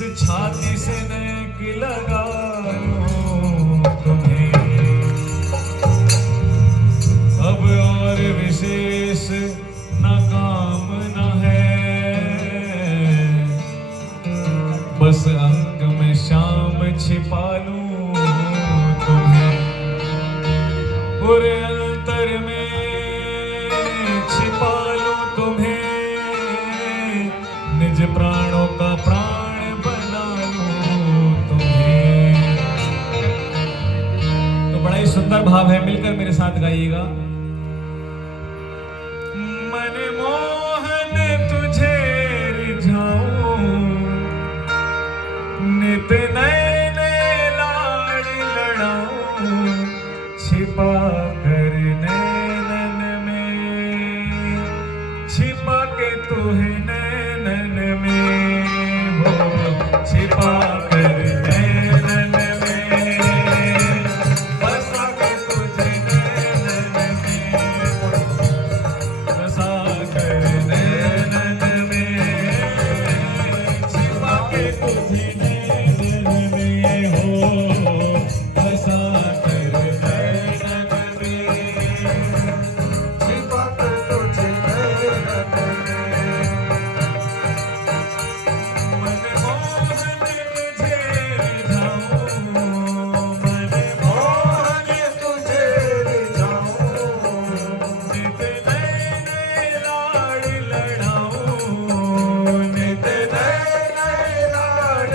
छाती से नेक लगाऊं तुम्हें, अब और विशेष न कामना है, बस अंग में शाम छिपा लूं तुम्हें, पूरे अंतर में छिपा लूं तुम्हें, निज प्राणों का प्राण बना लूं तुम्हें। तो बड़ा ही सुंदर भाव है, मिलकर मेरे साथ गाइएगा। मन मोहन तुझे रिझाऊं, नित नए नए लाड़ लड़ाऊं, छिपा कर नैनन में, छिपा के तुहे नैनन में, हो छिपा कर नैनन में, बसा के तुझे नैनन में, बसा कर नैनन में, छिपा के तुझे नैनन में, हो बसा कर नैनन में, छिपा कर तुझे नैनन में। मन मोहन तुझे रिझाऊं, मन मोहन तुझे रिझाऊं, नित नए नए लाड़ लड़ाऊं, नित नए नए लाड़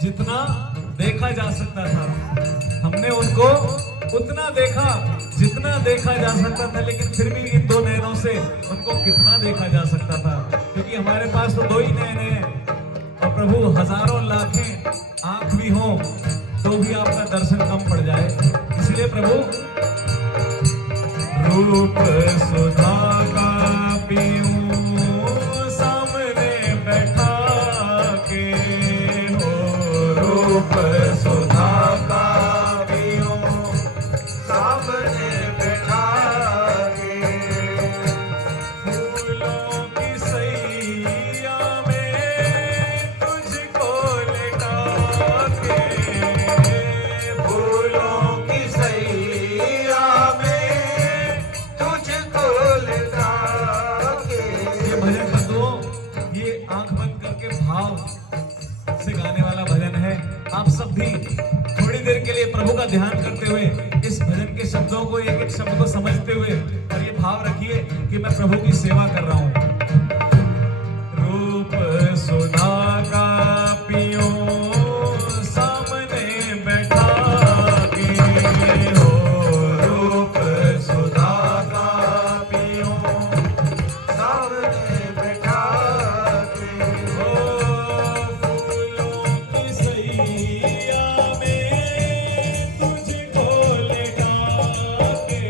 जितना देखा जा सकता था, हमने उनको उतना देखा जितना देखा जा सकता था, लेकिन फिर भी इन दो नयनों से उनको कितना देखा जा सकता था, क्योंकि हमारे पास तो दो ही नयन हैं और प्रभु हजारों लाखें आंख भी हो तो भी आपका दर्शन कम पड़ जाए। इसलिए प्रभु रूप सुधा का पीऊं सामने बैठा के हो, रूप सुधा का पीऊं सामने बैठा के, फूलों की सैया में तुझको लेटा के, फूलों की सैया में तुझको लेटा के। ये भजन बंधुओं, ये आंख बंद करके भाव से गाने वाला भजन है। आप सब भी थोड़ी देर के लिए प्रभु का ध्यान करते हुए इस भजन के शब्दों को, एक एक शब्द को समझते हुए, और ये भाव रखिए कि मैं प्रभु की सेवा कर रहा हूं। रूप सुधा का पियो सामने बैठा के हो, रूप सुधा का पियो सामने बैठा के हो, फूलों की सैया में तुझको लेटा के,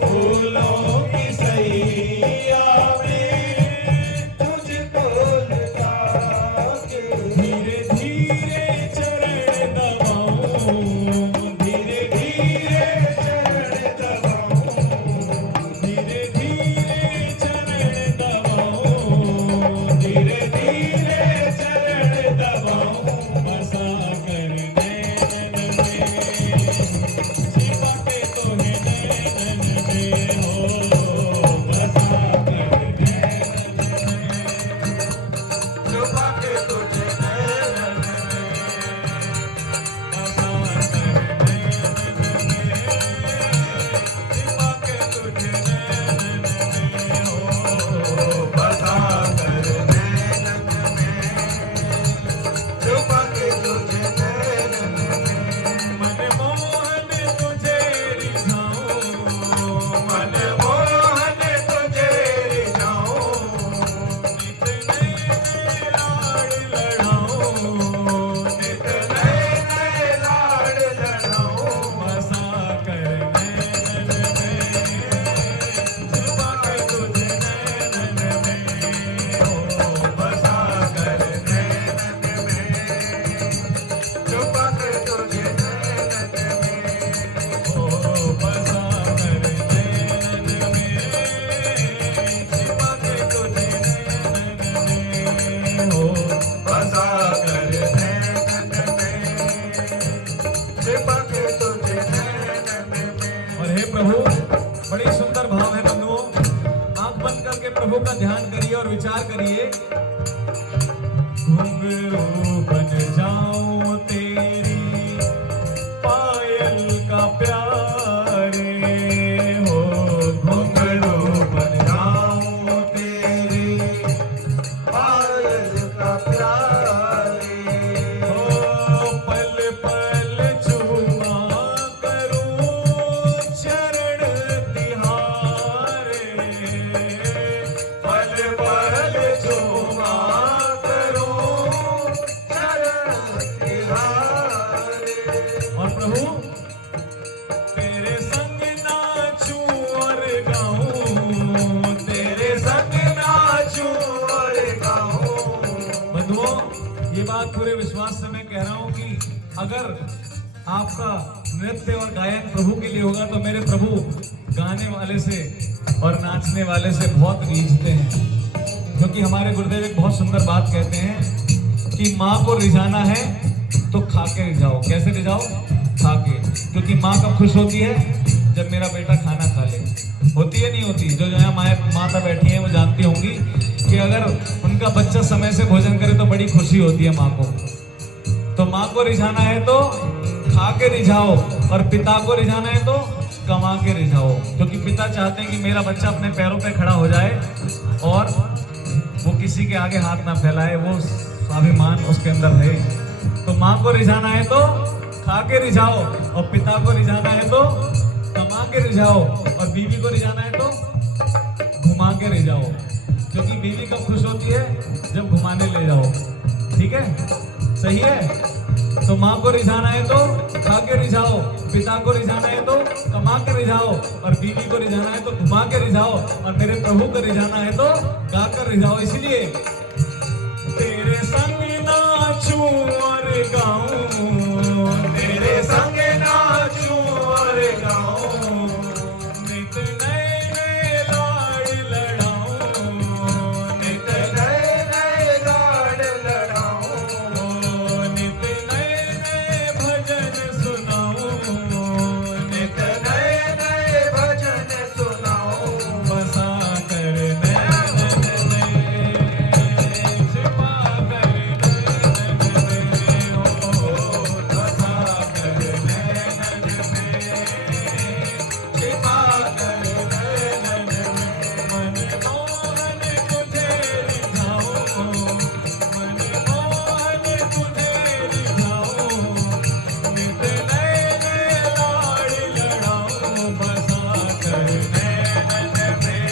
फूलों की सैया में तुझको लेटा के, धीरे धीरे चरण दबाऊं, धीरे धीरे चरण दबाऊं, धीरे धीरे चरण दबाऊं, धीरे धीरे चरण दबाऊं, बसा कर नैनन में, छिपा के तोहे नैनन में हो, बसा कर नैनन में, छुपा के तुझे नैनन में, बसा कर नैनन में, छिपा के तुझे नैनन में हो, बसा कर नैनन में, छुपा के तुझे नैनन में, मनमोहन तुझे रिझाऊं, मनमोहन तुझे रिझाऊं, नित नए लाड़ लड़ाऊं, नित नए लाड़ लड़ाऊं, बसा कर नैनन में, छुपा के तुझे नैनन में हो, बसा कर नैनन में, छुपा के तुझे नैनन में हो, बसा कर नैनन में, छिपा के तुझे नैनन में हो, बसा कर नैनन में, छिपा के तुझे नैनन में। और हे प्रभु, बड़ी सुंदर भाव है बंधुओं। आंख बंद करके प्रभु का ध्यान करिए और विचार करिए। घुंघरू बन जाऊं तेरी पायल का प्यारे हो, घुंघरू बन जाऊं तेरी पायल का प्यारे हो, पल पल चूमा करूं चरण तिहारे, पल पल चूमा करूं चरण तिहारे। और प्रभु तेरे संग नाचूं और गाऊं, तेरे संग नाचूं और गाऊं। बंधुओं, ये बात पूरे विश्वास से मैं कह रहा हूं कि अगर आपका नृत्य और गायन प्रभु के लिए होगा तो मेरे प्रभु गाने वाले से और नाचने वाले से बहुत रीझते हैं, क्योंकि हमारे गुरुदेव एक बहुत सुंदर बात कहते हैं कि माँ को रिझाना है तो खा के रिझाओ। कैसे रिझाओ? खा के। क्योंकि माँ कब खुश होती है? जब मेरा बेटा खाना खा ले। होती है नहीं होती? जो यहाँ माता बैठी है वो जानती होंगी कि अगर उनका बच्चा समय से भोजन करे तो बड़ी खुशी होती है माँ को। तो माँ को रिझाना है तो खा के रिझाओ, और पिता को रिझाना है तो कमा के रिझाओ। क्योंकि पिता चाहते हैं कि मेरा बच्चा अपने पैरों पे खड़ा हो जाए और वो किसी के आगे हाथ ना फैलाए, वो स्वाभिमान उसके अंदर है। तो माँ को रिझाना है तो खा के रिझाओ, और पिता को रिझाना है तो कमा के रिझाओ, और बीवी को रिझाना है तो घुमा के रिझाओ। क्योंकि बीवी कब खुश होती है? जब घुमाने ले जाओ। ठीक है, सही है। तो माँ को रिझाना है तो खा के रिझाओ, पिता को रिझाना है तो कमा के रिझाओ, और बीवी को रिझाना है तो घुमा के रिझाओ, और मेरे प्रभु को रिझाना है तो गा कर रिझाओ। इसलिए तेरे संग नाचूं और गाऊं, तेरे संग नाचूं और गाऊं, नित नए नए लाड़ लड़ाऊं, नित नए नए लाड़ लड़ाऊं, नित नए नए भजन सुनाऊं, नित नए नए भजन सुनाऊं, बसा कर नैनन में, छिपा कर नैनन में, ओ बसा कर नैनन में, छिपा कर नैनन में, मनमोहन तुझे रिझाऊं, मनमोहन तुझे रिझाऊं, नित नए नए लाड़ लड़ाऊं, बसा कर नैनन में,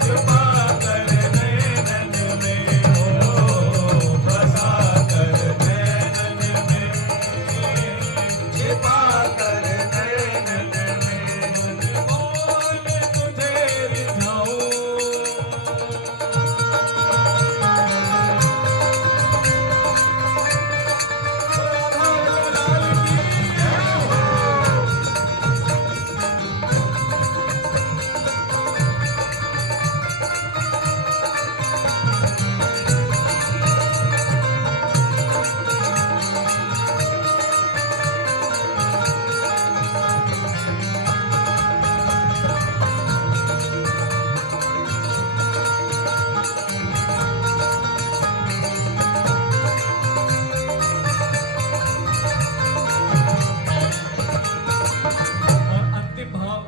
छिपा कर नैनन में, ओ बसा कर नैनन में, छिपा कर नैनन में, मनमोहन तुझे रिझाऊं। और अंतिम भाव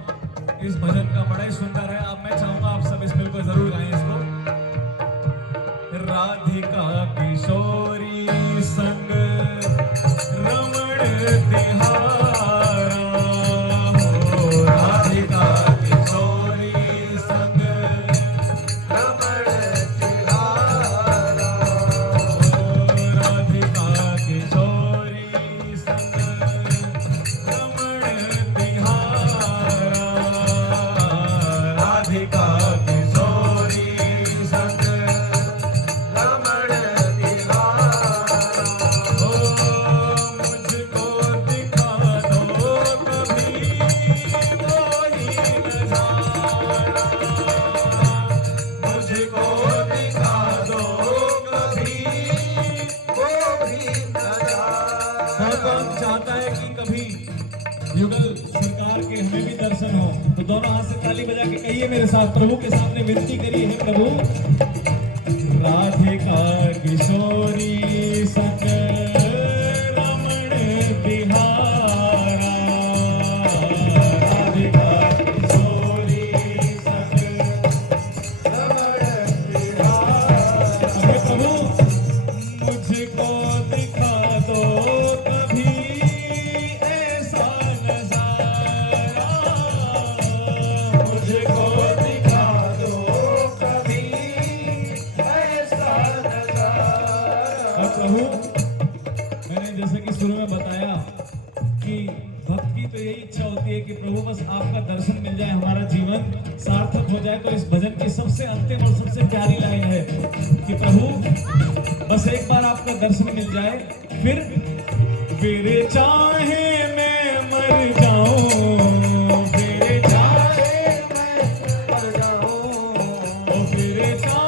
इस भजन का बड़ा ही सुंदर है। अब मैं चाहूंगा आप सब इसमें को जरूर गाएं इसको। राधिका किशोरी संग रमण तिहारा हो, राधिका किशोरी संग रमण तिहारा हो, राधिका किशोरी संग रमण तिहारा, राधिका किशोरी संग रमण तिहारा, हो मुझको दिखा दो कभी वही नजारा, मुझको दिखा दो कभी वो भी नजारा। कौन चाहता है कि कभी युगल सरकार के हमें भी दर्शन हो? तो दोनों हाथ से ताली बजा के कहिए मेरे साथ, प्रभु के सामने विनती करिए, हे प्रभु राधिका किशोरी संग रमण तिहारा, राधिका किशोरी संग रमण तिहारा, हे प्रभु मुझको दिखा दो कभी ऐसा नजारा, मुझको दिखा दो कभी ऐसा नजारा। और प्रभु मैंने जैसे कि शुरू में बताया कि भक्त की तो यही इच्छा होती है कि प्रभु बस आपका दर्शन मिल जाए, हमारा जीवन सार्थक हो जाए। तो इस भजन की सबसे अंतिम और सबसे प्यारी लाइन है कि प्रभु बस एक बार आपका दर्शन मिल जाए, फिर चाहे मैं मर जाऊं, फिर चाहे मैं मर जाऊं, फिर चाहे